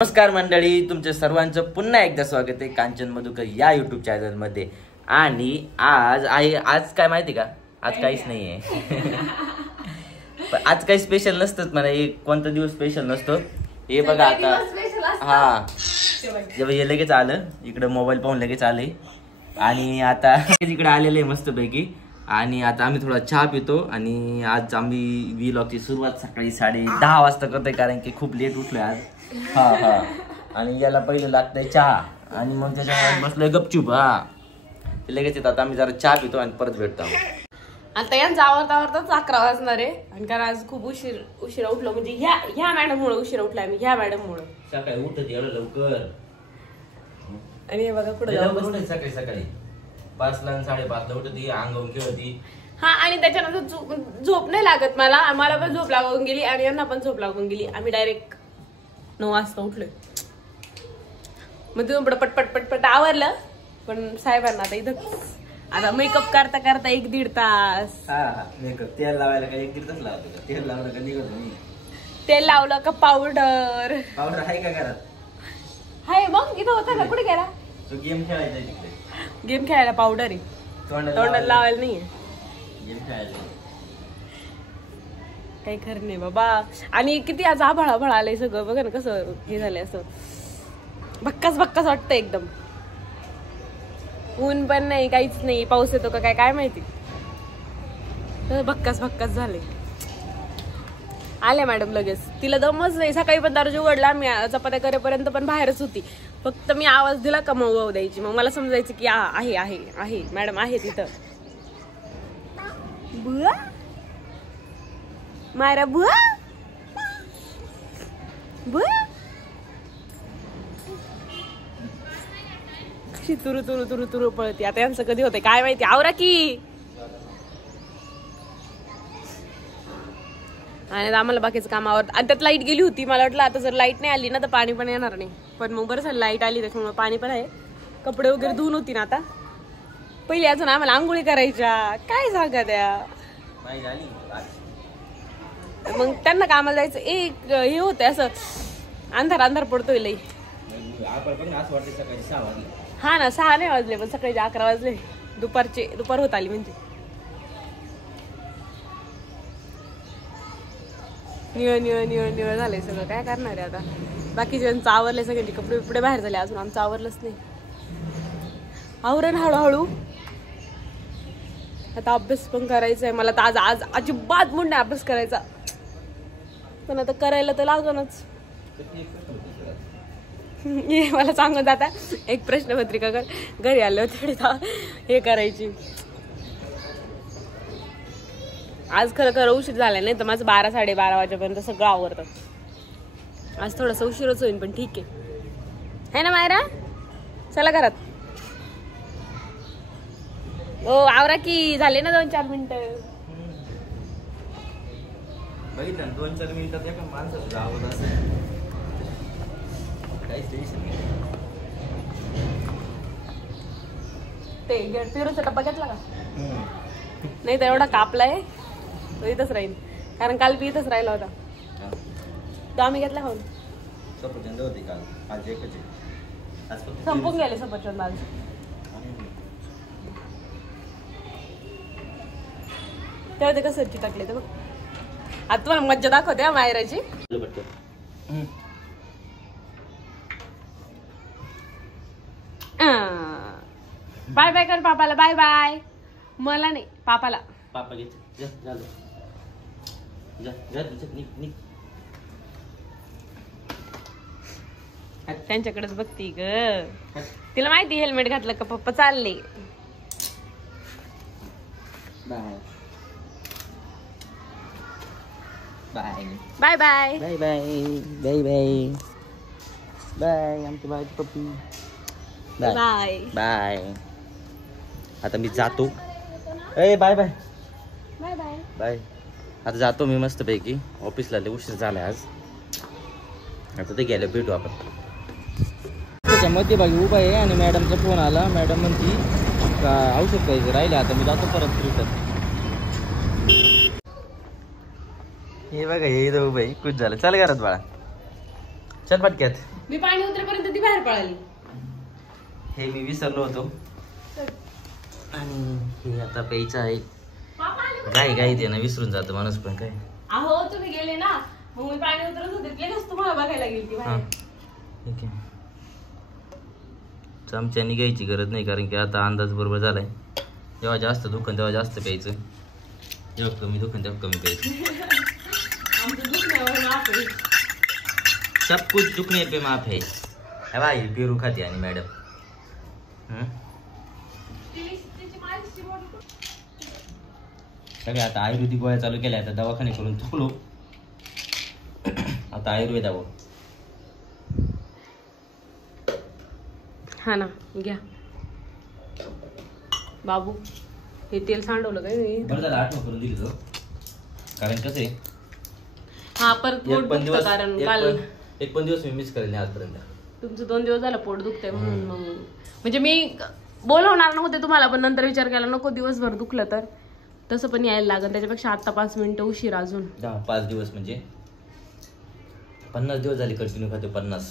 नमस्कार मंडळी, तुमच्या सर्वांचं पुन्हा एकदा स्वागत आहे कांचन मधुकर या युट्यूब चॅनल मध्ये. आणि आज काय माहिती का, आज काहीच नाहीये. आज काही स्पेशल नसतं मला, एक कोणता दिवस स्पेशल नसतो. हे बघा आता, हा जेव्हा हे लगेच आलं इकडे, मोबाईल पाहून लगेच आले आणि आता इकडे आलेले मस्त पैकी. आणि आता आम्ही थोडा चहा पितो आणि आज आम्ही व्लॉगची सुरुवात सकाळी 10:30 वाजता करतोय, कारण की खूप लेट उठलोय आज. हा हा. आणि याला पहिलं लागतंय चहा आणि मग त्याच्यावर बसलोय गपचूप. हा लगेच येतात, आम्ही जरा चहा पितो आणि परत भेटतो. आता यांचा आवरताच 11 वाजणार आहे. आणि कारण आज खूप उशिरा उठलो, म्हणजे ह्या मॅडम मुळे उशिरा उठला आम्ही, ह्या मॅडम मुळे. सकाळी उठत एवढं लवकर. आणि हे बघा कुठे सकाळी 5ला आणि 5:30ला उठती, अंगावून खेळती. हा, आणि त्याच्यानंतर झोप नाही लागत मला पण झोप लागून गेली आणि यांना पण झोप लागून गेली. आम्ही डायरेक्ट 9 वाजता उठलोय. मग तुम्ही पटपट आवरलं. पण साहेबांना आता इथं आता मेकअप करता करता 1-1.5 तास. मेकअप तेल लावायला काय 1-1.5 तास लावतो का? तेल लावलं का निघत नाही. तेल लावलं का पावडर आहे का घरात? हाय, मग इथं होता ना, कुठे गेला? तो गेम खेळायचा तिकडे. गेम खेळायला पावडर आहे, तोंडाला लावायला नाहीये. गेम खेळायला काही खरं नाही बाबा. आणि किती आज आभाळ आलंय सगळं, बघा ना कसं हे झालंय, असं भक्कास वाटतं एकदम. ऊन पण नाही, काहीच नाही. पाऊस येतो का काय माहिती. भक्कास झाले. आल्या मॅडम लगेच. तिला दमच नाही. सकाळी पण दरवाजा उघडला, मी चपात्या करेपर्यंत पण बाहेरच होती. फक्त मी आवाज दिला का मग द्यायची, मग मला समजायचं की आहे मॅडम आहे तिथं. बुआ मायरा, बुआ कशी तुरु पळती. आता यांचं कधी होतंय काय माहिती. आवरा की. आणि आम्हाला बाकीचं काम आवडतं. आणि त्यात लाईट गेली होती. मला वाटलं आता जर लाईट नाही आली ना तर पाणी पण येणार नाही. पण मग बरं झालं लाईट आली, त्याच्यामुळे पाणी पण आहे. कपडे वगैरे धुवून होती ना आता. पहिले अजून आम्हाला आंघोळी करायच्या, काय सांगा त्या. मग त्यांना कामाला जायचं, एक हे होतं असं अंधार पडतोय लई. हा ना, 6 नाही वाजले, पण सकाळी 11 वाजले. दुपार होत आली म्हणजे. निळ झालंय सगळं. काय करणार आहे आता. बाकीच्यांचं आवरलंय, सगळ्यांचे कपडे बाहेर झाले, अजून आमचं आवरलंच नाही. आवरण हळूहळू. आता अभ्यास पण करायचा आहे मला. तर आज अजिबात मूड नाही अभ्यास करायचा, पण आता करायला तर लागणच. हे मला सांगून जाता, एक प्रश्नपत्रिका घरी आले होते हे करायची. आज खरं उशीर झाला, नाही तर माझं 12-12:30 वाजेपर्यंत सगळं आवरतं. आज थोडंसं उशीरच होईल, पण ठीक आहे ना मायरा. चला घरात. हो आवरा की, झाले ना 2-4 मिनिटं. बघितलं 2-4 मिनिटात एका माणसाचं आवाज असेल, काहीच टेन्शन नाही. ते पिरूचा टप्पा घेतला का? नाही तर एवढा कापलाय तो इथंच राहील, कारण काल बी इथंच राहिला होता. तो आम्ही घेतला खाऊन. सफरचंद होते काल, आज एकच आहे. आज फक्त संपून गेले सफरचंद आज. तेव्हा ते कसं टाकले तर बघ. आता तुम्हाला मज्जा दाखवते मायराची. बाय बाय कर पापाला. Bye bye. मला नाही, पापाला. पापा घ्यायचं झालं. त्यांच्याकडेच बघती ग. तिला माहिती हेल्मेट घातलं का पप्पा चालले. Bye bye bye bye bye bye bye आमची बाय पप्पी. Bye bye. आता मी जातो. Bye bye bye bye bye. आता जातो मी मस्त पैकी. ऑफिसला लय उशीर झाला आज. आता ते गेलं, भेटू आपण. त्याच्या मध्यभागी उभा आहे आणि मॅडमचा फोन आला. मॅडम म्हणती का औषध पाहिजे राहिले. आता मी जातो परत रिटर्न. हे बघा, हे उभं आहे. खुश झालं. चल घरात बाळा. चल पटक्यात. मी पाणी उतरेपर्यंत ती बाहेर पळाली. हे मी विसरलो होतो आणि हे आता प्यायचं आहे. गाई गाई दे ना, विसरून जातो माणूस पण काय. अहो तुम्ही गेले ना मग मी पाणी उतरत होते लगेच तुम्हाला बघायला गेली बाहेर. ठीक आहे. चमच्यानी घ्यायची गरज नाही कारण की आता अंदाज बरोबर झालाय. जेव्हा जास्त दुखन तेव्हा जास्त प्यायचं, जेव्हा कमी दुखन तेव्हा कमी प्यायचं. सब कुछ दुखने पे माफ है. भाई पेरू खाते आणि मॅडम सगळे आता आयुर्वेदिक गोळ्या चालू केल्या. आता दवाखाने करून थकलो, आता आयुर्वेद हवं. हा ना घ्या बाबू. हे तेल सांडवलं काय बरं झालं आठवण करून दिली तो, कारण कसं आहे हा परत पोट दुखतं कारण काल एक पण दिवस मी मिस करेल आजपर्यंत. तुमचं 2 दिवस झालं पोट दुखतंय म्हणून मग म्हणजे मी बोलवणार नव्हते तुम्हाला पण नंतर विचार केला नको दिवसभर दुखलं तर तसं पण यायला लागेल. त्याच्यापेक्षा आता 5 मिनिटं उशीर अजून. 5 दिवस म्हणजे 50 दिवस झाले कंटिन्यू खाते. 50.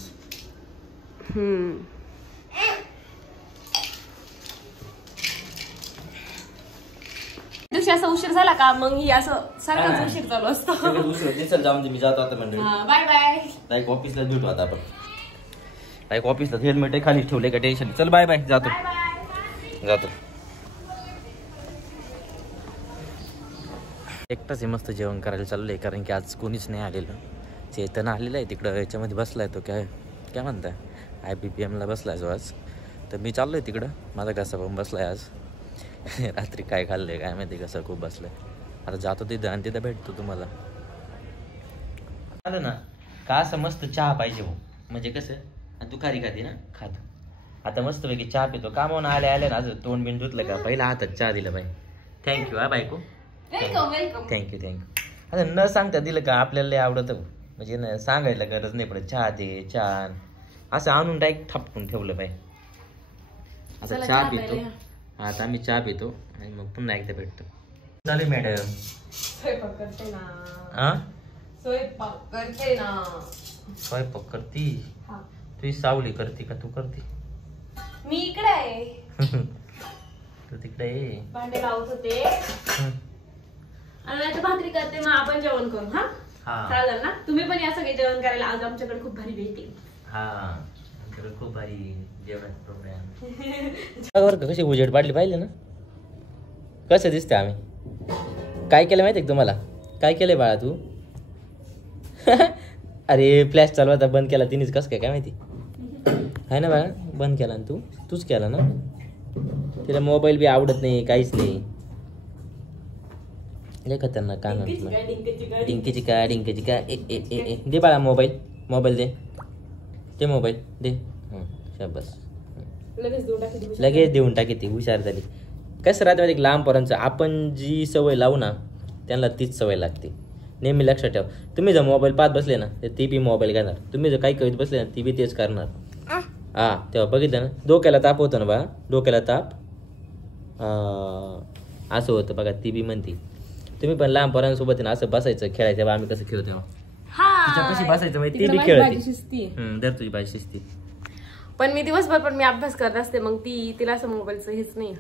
दिवशी असं उशीर झाला का मग ही असं सारखाच उशीर चालू असतो. उशीर जाऊन मी जातो आता मंडळी. Bye bye. लाईक ऑफिसला भेटू आता आपण. लाईक ऑफिसला हेल्मेट खाली ठेवले का टेन्शन. चल बाय बाय. जातो जातो. एकटाच आहे मस्त जेवण करायला चाललंय कारण की आज कोणीच नाही आलेलं. चेतन आलेलं आहे तिकडं याच्यामध्ये बसलाय तो काय काय म्हणताय IBPMला बसलाय जो आज. तर मी चाललोय तिकडं. माझा घसा पण बसलाय आज. रात्री काय खाल्लंय काय माहिती घसा खूप बसलाय. आता जातो तिथं आणि तिथं भेटतो तुम्हाला. आलं ना का असं मस्त चहा पाहिजे हो. म्हणजे कसं तू खारी खाते ना खात. आता मस्त पैकी चहा पितो. कामावून आले ना आज तोंड बिंड धुतलं का पहिला हातात चहा दिला बाई. थँक्यू हा बायको. थँक्यू. आता न सांगता दिलं का आपल्याला लय आवडतं. म्हणजे ना सांगायला गरज नाही पडत चहा दे चहा असं आणून डायरेक्ट थापकून ठेवलं बाई. आता चहा पितो. आता आम्ही चहा पितो आणि मग पुन्हा एकदा भेटतो. चालेल मॅडम. स्वयंपाक करते ना. स्वयंपाक करती. तुझी सावली करते का तू करते. मी इकडे आहे. तू तिकडे आहे. भांडे लावत होते आणि आता भाकरी करते. मग आपण जेवण करू. हा चालेल ना. तुम्ही पण या सगळे जेवण करायला. आज आमच्याकडे खूप भारी भेटेल. खूप भारी जेवण प्रोग्राम. कशी उजेड पाडली पाहिजे ना. कसं दिसते आम्ही. काय केलं माहिती तुम्हाला. काय केलंय बाळा तू. अरे फ्लॅश चालवायचा बंद केला तिनेच. कसं काय माहिती आहे ना बाळा. बंद केला ना तूच केला ना. तिला मोबाईल बी आवडत नाही काहीच नाही. लेखा त्यांना कान डिंकीची का दे बाळा मोबाईल दे मोबाईल दे. बस लगेच देऊन टाकी. ती हुशार झाली. कसं राहते माहिती लांब पोरांचं आपण जी सवय लावू ना त्यांना तीच सवय लागते. नेहमी लक्षात ठेवा. तुम्ही जर मोबाईल पाहत बसले ना तर ती बी मोबाईल घेणार. तुम्ही जर काही करीत बसले ना ती बी तेच करणार. तेव्हा बघितलं ना डोक्याला ताप होतो ना बा. डोक्याला ताप असं होतं बघा. ती बी म्हणते. तुम्ही पण लहान पोरांसोबत ना असं बसायचं खेळायचं. तेव्हा आम्ही कसं खेळतो तेव्हा कशी बसायचं माहिती ती बी खेळते. दर तुझी बाई शिस्ती. पण मी दिवसभर पण मी अभ्यास करत असते. मग तिला असं मोबाईलचं हेच नाही.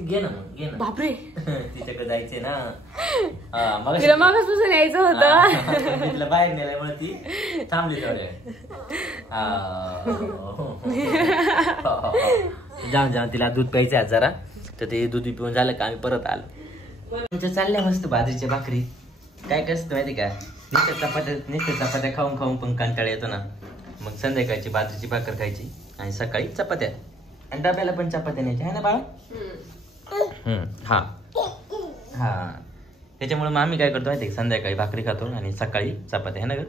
घे ना मग घे ना. बापरे तिच्याकडे जायचे ना. तिला मागासपासून यायचं होतं. तिला बाहेर नेल्यामुळे ती थांबली थोड्या. जाऊन तिला दूध प्यायचं आज जरा. तर ते दूध पिऊन झालं का आम्ही परत आलो. तुमच्या चालल्या मस्त बाजरीच्या भाकरी. काय कसं माहिती का नुसत्या चपात्या खाऊन पण कंटाळा येतो ना. मग संध्याकाळची बाजरीची भाकर खायची आणि सकाळी चपात्या आणि डब्याला पण चपात्या न्यायच्या आहे ना बाळा. त्याच्यामुळे मग आम्ही काय करतो माहिती संध्याकाळी भाकरी खातो आणि सकाळी चपात्या आहे ना ग.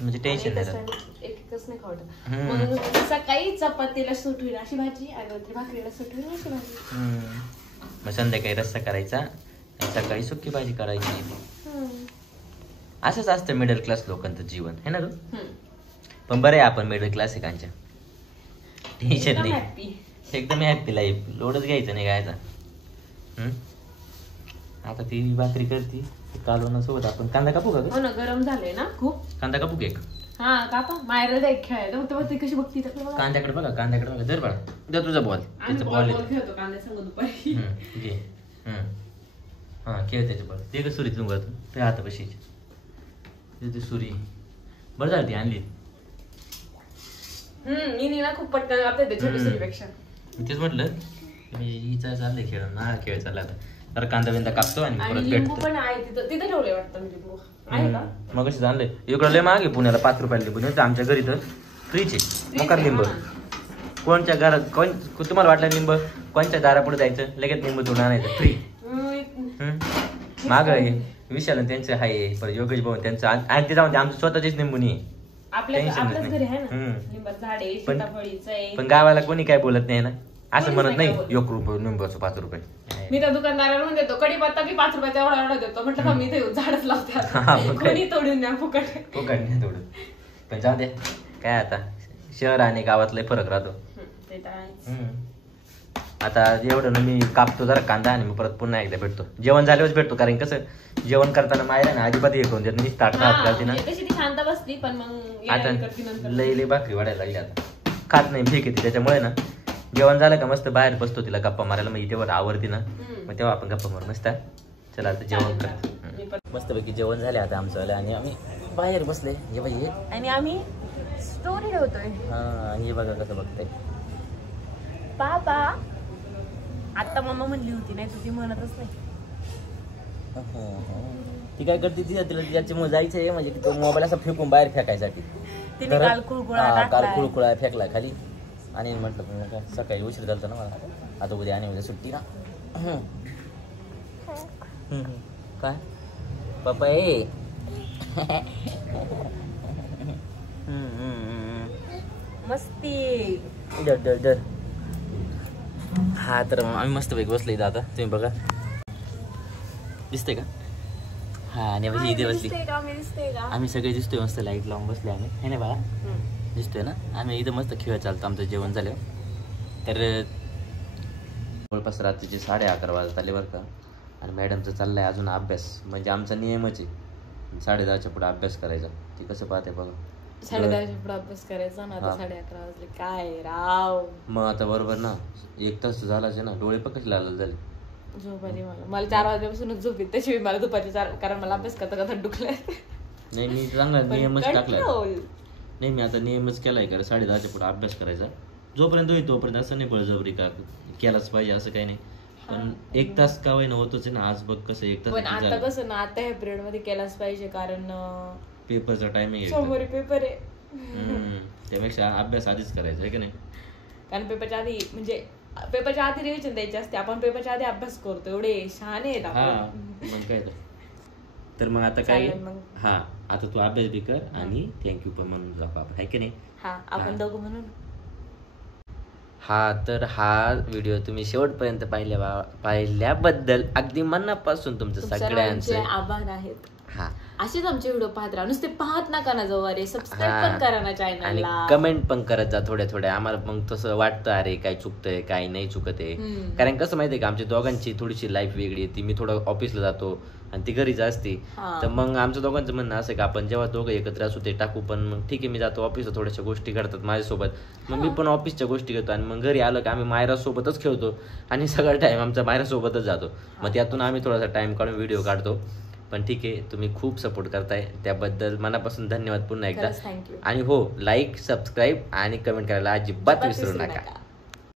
म्हणजे टेन्शन नाही. सकाळी चपातीला सूट होईल अशी भाजी आणि भाकरीला सूट होईल अशी भाजी. मग संध्याकाळी रस्सा करायचा आणि सकाळी सुकी भाजी करायची. असंच असतं मिडल क्लास लोकांचं जीवन है ना ग. पण बरं आहे आपण मिडल क्लास एकांच्या. टेन्शन नाही. एकदम हॅप्पी लाईफ. लोडच घ्यायचं नाही गायचा. आता ती भाकरी करते कालवणासोबत आपण कांदा कापू का ग? हो ना, गरम झालंय ना खूप. कांदा कापू का एक? हा कापा. मायरा जाय खेळायला तेव्हा ती कशी बघती कांद्याकडे बघा, कांद्याकडे बघा. जर बाळा द्या तुझा बॉल. त्याचा बॉल खेळतो कांद्या संग दुपारी. घे. हा खेळ त्याच्या बॉल. ते का सुरी तुंगा तू ते हातापाशी ते सुरी बरं झाली ती आणली. हिने ना खूप पटकन आपल्या ते छोटी सुरीपेक्षा. तेच म्हटलं हिचा चाललंय खेळ ना, खेळ चालला आता. तर कांदा बिंदा कापतो आणि परत लिंबू पण आहे तिथं ठेवलंय वाटतं लिंबू आहे का? मग कशी आणलंय इकडं लय मागे पुण्याला 5 रुपयाला लिंबू नाही. आमच्या घरी तर फ्रीचे मोकार लिंब. कोणच्या घरात तुम्हाला वाटलं लिंब कोणच्या दारापुढे जायचं लगेच लिंबू तोडून आणायचं फ्री. माग विशाल त्यांचं आहे पर योगेश भाऊ त्यांचं आणि ते जाऊन आमचं स्वतःचेच लिंबू नाही. पण गावाला कोणी काय बोलत नाही ना, असं म्हणत नाही 1 रुपये लिंबाचं 5 रुपये. मी त्या दुकानदाराला म्हणून देतो कढीपत्ता मी 5 रुपयाचा एवढा देतो. म्हटलं मी इथे झाडच लावते कोणी तोडून द्या फुकट नाही तोडून. पण जाऊ दे काय आता शहर आणि गावातला फरक राहतो. आता एवढं ना मी कापतो जरा कांदा आणि मी परत पुन्हा एकदा भेटतो. जेवण झाल्यावर भेटतो, कारण कसं जेवण करताना मायला ना अजिबात हे करून देत नाही. ताट घालते ना आता लई भाकरी वाढायला लागली. आता खात नाही फेक येते. त्याच्यामुळे ना जेवण झालं का मस्त बाहेर बसतो तिला गप्पा मारायला. मग तेव्हा आवडते ना, मग तेव्हा आपण गप्पा मारू मस्त. चला आता जेवण कर. मस्तपैकी जेवण झाले आता आमचं आणि आम्ही बाहेर बसले. हे बाई आणि आम्ही स्टोरी ठेवतोय. हा हे बघा कसं बघताय पापा. आता मम्मा म्हणली होती नाही तुझी म्हणतच नाही. ती काय करते तिला त्याच्यामुळे जायचंय म्हणजे तो मोबाईल असा फेकून बाहेर फेकायसाठी. तिने काल कुळकुळा फेकला खाली. आणि म्हटलं काय सकाळी उशीर झालता ना मला. आता उद्या आणि उद्या सुट्टी ना. काय पप्पा ये मस्ती डर. हा तर आम्ही मस्त पैकी बसलो इथं. आता तुम्ही बघा दिसते का? हा आणि इथे बसली आम्ही सगळे दिसतोय मस्त. लाईट लावून बसले आम्ही हे नाही बाळा दिसतोय ना. आम्ही इथं मस्त खेळ चालतो आमचं जेवण झालं. तर जवळपास रात्रीचे 11:30 वाजत आले बरं का. आणि मॅडमचं चाललंय अजून अभ्यास. म्हणजे आमचा नियमच आहे 10:30च्या पुढे अभ्यास करायचा. ती कसं पाहते बघा 10:30च्या पुढे अभ्यास करायचा ना. आता 11:30 वाजले काय राव. मग आता बरोबर ना 1 तास झालाच आहे ना. डोळे पण कसे लाल झाले. झोप आली मला 4 वाजल्यापासूनच झोप येते. त्याशिवाय मला दुपारची 4 कारण मला अभ्यास करता दुखलाय. नाही मी चांगला नियमच टाकलाय. नाही मी आता नियमच केलाय का 10:30च्या पुढे अभ्यास करायचा. जोपर्यंत होईल तोपर्यंत. असं नाही बळजबरी का केलाच पाहिजे असं काही नाही. पण 1 तास का होईना होतच आहे ना. आज बघ कसं 1 तास. पण आता कसं ना आता ह्या पिरियड मध्ये केलाच पाहिजे कारण पेपरचा टायमिंग समोर पेपर आहे. त्यापेक्षा अभ्यास आधीच करायचा आहे की नाही. कारण पेपरच्या आधी म्हणजे पेपरच्या आधी रिव्हिजन द्यायची असते. आपण पेपरच्या आधी अभ्यास करतो. एवढे शहाणे आहेत आपण. मग काय तर मग आता काय हा आता तू अभ्यास बी कर आणि थँक्यू पण म्हणून जाऊ आपण आहे की नाही. हा आपण दोघं म्हणून. हा तर हा व्हिडिओ तुम्ही शेवटपर्यंत पाहिल्याबद्दल अगदी मनापासून तुमचं सगळ्यांचे आभार आहेत. हा असेच आमचे व्हिडिओ पाहत राहा. नुसते पाहत नका ना जाऊ. अरे सबस्क्राईब पण करा ना चॅनलला. आणि कमेंट पण करत जा थोड्या. आम्हाला मग तसं वाटतं अरे काय चुकतंय काय नाही चुकत आहे. कारण कसं माहितीये का आमच्या दोघांची थोडीशी लाईफ वेगळी आहे. ती मी थोडं ऑफिसला जातो आणि ती घरीच असते. तर मग आमच्या दोघांचं म्हणणं असं का आपण जेव्हा दोघं एकत्र असू ते टाकू. पण मग ठीक आहे मी जातो ऑफिसला थोड्याशा गोष्टी घडतात माझ्यासोबत. मग मी पण ऑफिसच्या गोष्टी घेतो आणि मग घरी आलं की आम्ही मायरा सोबतच खेळतो आणि सगळा टाइम आमचा मायरा सोबतच जातो. मग त्यातून आम्ही थोडासा टाइम काढून व्हिडिओ काढतो. पण ठीक आहे तुम्ही खूप सपोर्ट करताय त्याबद्दल मनापासून धन्यवाद पुन्हा एकदा. आणि हो लाईक सबस्क्राईब आणि कमेंट करायला अजिबात विसरू नका.